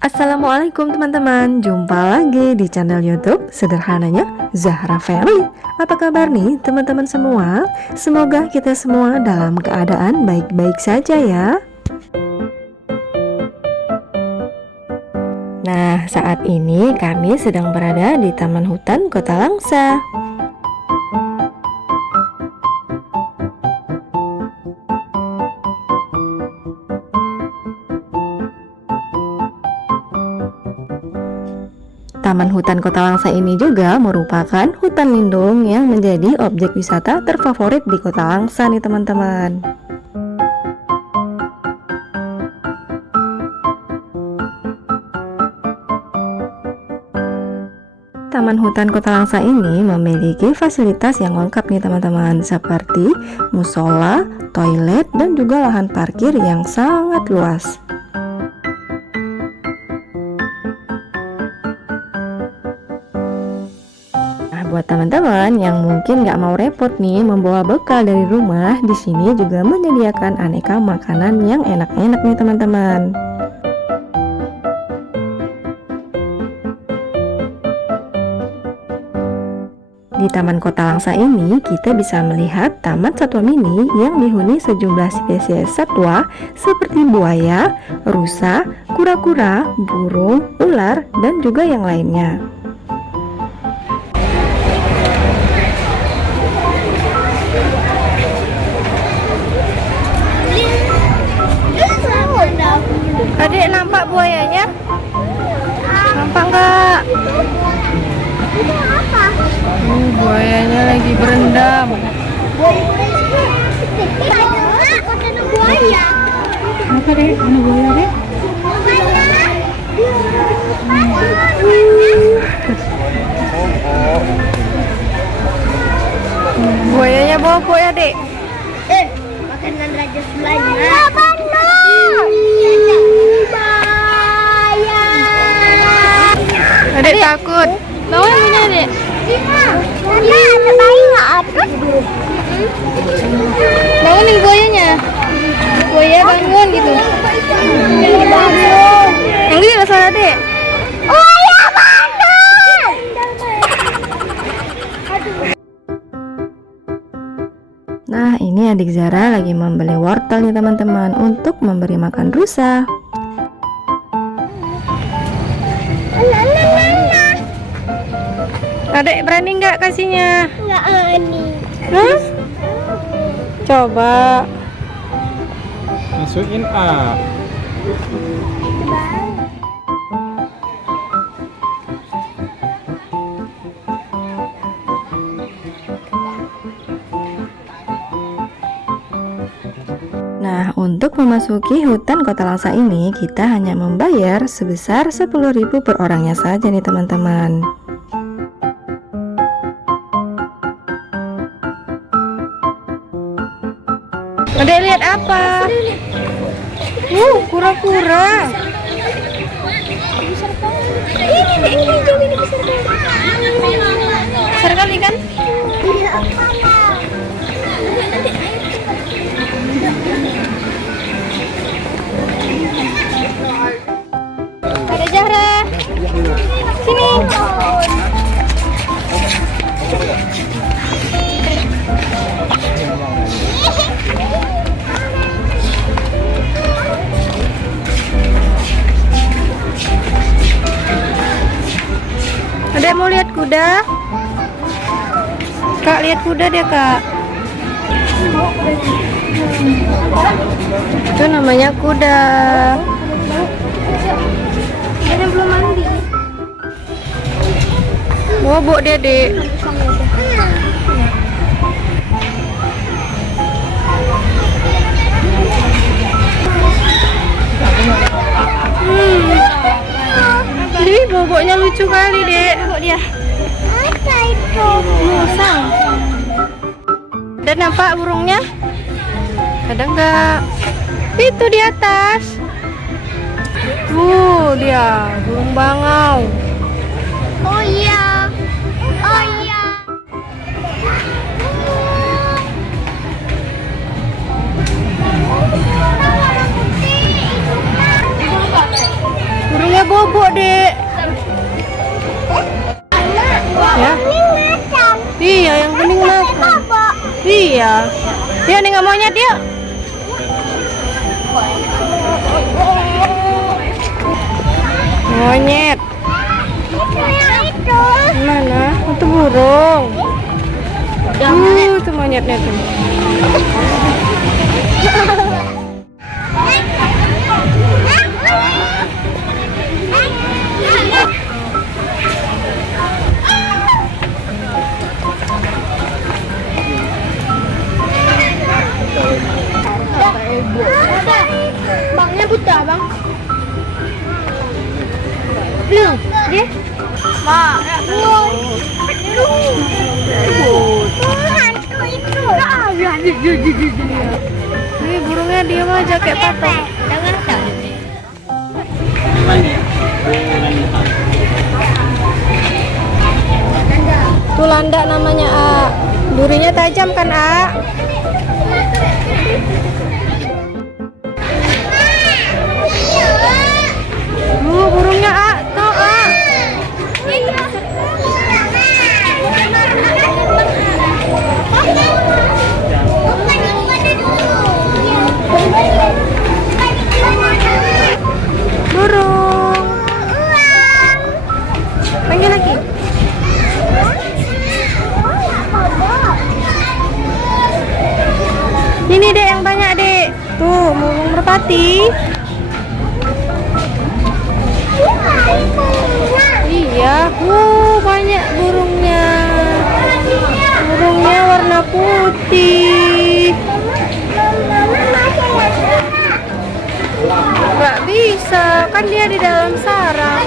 Assalamualaikum teman-teman, jumpa lagi di channel YouTube Sederhananya Zahra Family. Apa kabar nih teman-teman semua? Semoga kita semua dalam keadaan baik-baik saja ya. Nah, saat ini kami sedang berada di Taman Hutan Kota Langsa. Taman Hutan Kota Langsa ini juga merupakan hutan lindung yang menjadi objek wisata terfavorit di Kota Langsa nih teman-teman. Taman Hutan Kota Langsa ini memiliki fasilitas yang lengkap nih teman-teman, seperti musola, toilet, dan juga lahan parkir yang sangat luas. Buat teman-teman yang mungkin nggak mau repot nih membawa bekal dari rumah, di sini juga menyediakan aneka makanan yang enak-enak nih teman-teman. Di Taman Kota Langsa ini kita bisa melihat taman satwa mini yang dihuni sejumlah spesies satwa seperti buaya, rusa, kura-kura, burung, ular, dan juga yang lainnya. Adik, nampak buayanya? Nampak nggak? Buayanya lagi berendam. Apa deh? Mana buaya deh? Buayanya bobo ya dek? Makanan raja sebelahnya. Adik takut. Bangun punya dek. Karena ada bayi nggak ada. Bangunin buayanya. Buaya bangun gitu. Bangun. Yang ini salah dek. Oh ya bangun. Nah, ini adik Zara lagi membeli wortel nih teman-teman untuk memberi makan rusa. Adik berani nggak kasihnya? Nggak ani. Hah? Coba. Masukin A. Nah, untuk memasuki hutan Kota Langsa ini kita hanya membayar sebesar 10.000 per orangnya saja nih teman-teman. Adek lihat apa? Kura-kura. Ini besar Besar banget. kali kan? Ada Zahra. Sini. Adek mau lihat kuda? Kak, lihat kuda deh kak. Itu namanya kuda. Ada belum mandi. Bobok dia dek. Ih, boboknya lucu kali dek. Bobok dia. Apa itu? Musang. Dan nampak burungnya? Ada nggak? Itu di atas. Dia burung bangau. Oh iya. Oh iya. Burungnya Iya. Yuk nengok monyet yuk. Monyet. Mana? Itu burung. Itu monyetnya tuh. Bangnya buta bang. Belum dia. Ma. Hantu itu. Ini burungnya diam aja kayak patung. Jangan tak. Tuh landak namanya A. Durinya tajam kan A? Burungnya A, tuh A. Burung. Panggil lagi. Ini dek yang banyak dek. Tuh burung merpati. Iya, banyak burungnya. Burungnya warna putih. Nggak bisa, kan dia di dalam sarang.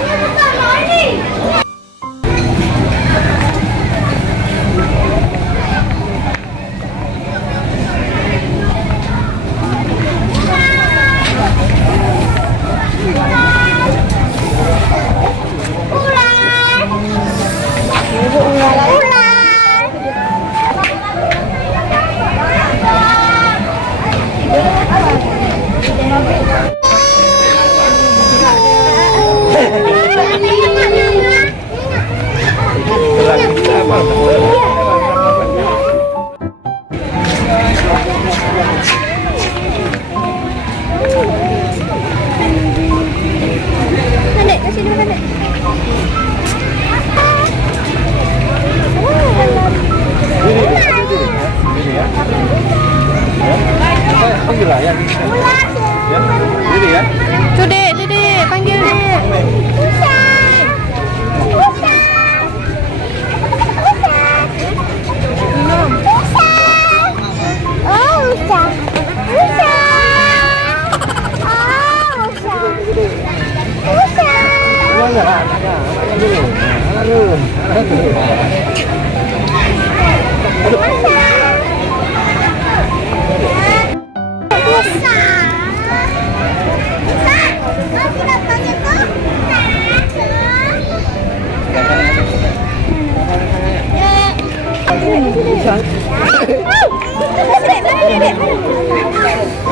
Kadek, kasih dulu kadek. Panggil lah ya. Ini ya. Tuh dek, panggil dek.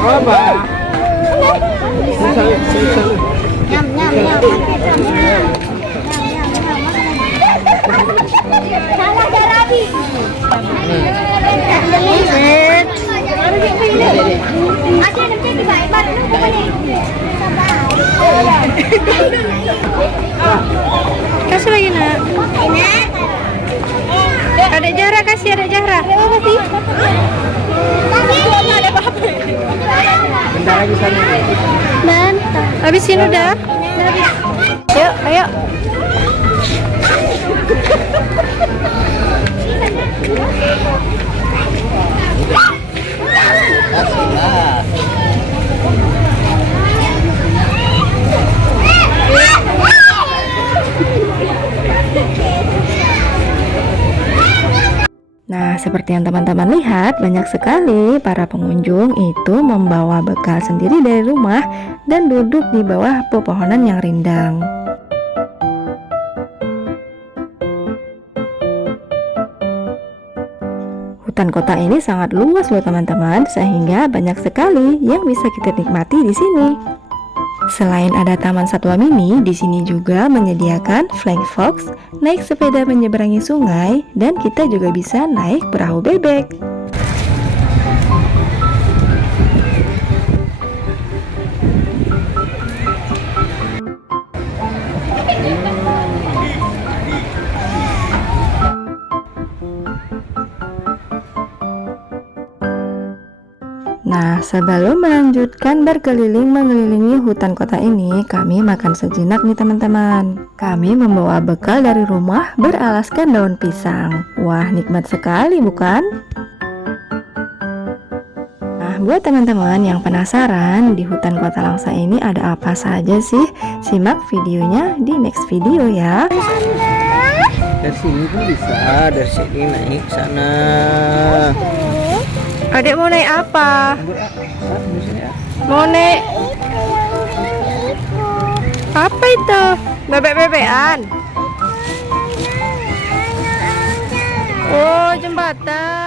Apa? Nyam nyam nyam. Salah Darabi. Ada nanti di bawah itu bukannya. Kasih lagi nak. Ada Zahra, kasih ada Zahra. Kasih. Bentar lagi sana. Mantap. Habisin udah. Yuk, ayo. Nah, seperti yang teman-teman lihat, banyak sekali para pengunjung itu membawa bekal sendiri dari rumah dan duduk di bawah pepohonan yang rindang. Hutan kota ini sangat luas loh teman-teman, sehingga banyak sekali yang bisa kita nikmati di sini. Selain ada Taman Satwa Mini, di sini juga menyediakan flying fox, naik sepeda menyeberangi sungai, dan kita juga bisa naik perahu bebek. Sebelum melanjutkan berkeliling mengelilingi hutan kota ini, kami makan sejenak nih teman-teman. Kami membawa bekal dari rumah beralaskan daun pisang. Wah, nikmat sekali bukan? Nah, buat teman-teman yang penasaran di hutan kota Langsa ini ada apa saja sih? Simak videonya di next video ya. Dari sini pun bisa, dari sini naik sana. Adik mau naik apa? Di sini ya. Mau naik apa itu? Bebek-bebekan. Oh, jembatan.